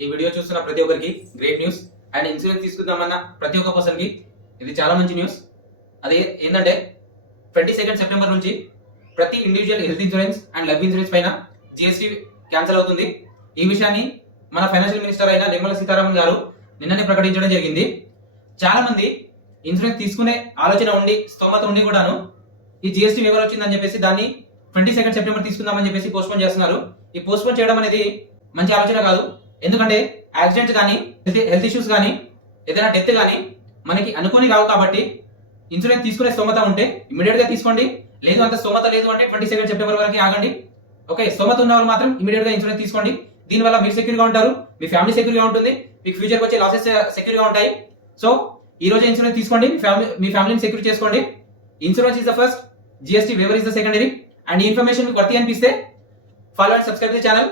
ఈ వీడియో చూస్తున్న ప్రతి ఒక్కరికి గ్రేట్ న్యూస్. అండ్ ఇన్సూరెన్స్ తీసుకుందామన్న ప్రతి ఒక్క పర్సన్ కి ఇది చాలా మంచి న్యూస్. అది ఏంటంటే 22 సెప్టెంబర్ నుంచి ప్రతి individual health insurance and life insurance పైన జిఎస్టీ క్యాన్సిల్ అవుతుంది. ఈ విషయాన్ని మన ఫైనాన్షియల్ మినిస్టర్ అయిన నిర్మలా సీతారామన్ గారు నిన్ననే ప్రకటించడం జరిగింది. చాలా మంది ఇన్సూరెన్స్ తీసుకునే ఆలోచన ఉండి స్తోమత ఉండి కూడాను ఈ జిఎస్టీ వివరం వచ్చిందని చెప్పేసి దాన్ని 22 సెప్టెంబర్ తీసుకుందామని చెప్పేసి పోస్ట్పోన్ చేస్తున్నారు. ఈ పోస్ట్పోన్ చేయడం అనేది మంచి ఆలోచన కాదు. ఎందుకంటే యాక్సిడెంట్స్ కానీ హెల్త్ ఇష్యూస్ కానీ ఏదైనా డెత్ కానీ మనకి అనుకోని రావు. కాబట్టి ఇన్సూరెన్స్ తీసుకునే స్తోమత ఉంటే ఇమీడియట్ గా తీసుకోండి. లేదు అంత స్తోమత లేదు అంటే 22 సెప్టెంబర్ వరకు ఆగండి. ఓకే, స్తోమత ఉన్న వాళ్ళు మాత్రం ఇమీడియట్ గా ఇన్సూరెన్స్ తీసుకోండి. దీనివల్ల మీరు సెక్యూర్ గా ఉంటారు, మీ ఫ్యామిలీ సెక్యూర్ గా ఉంటుంది, మీకు ఫ్యూచర్ వచ్చే లాసెస్ సెక్యూర్ గా ఉంటాయి. సో ఈ రోజు ఇన్సూరెన్స్ తీసుకోండి, మీ ఫ్యామిలీని సెక్యూర్ చేసుకోండి. Insurance is the first, GST waiver is the secondary. And ఈ ఇన్ఫర్మేషన్ మీకు వర్తి అనిపిస్తే follow and subscribe the channel.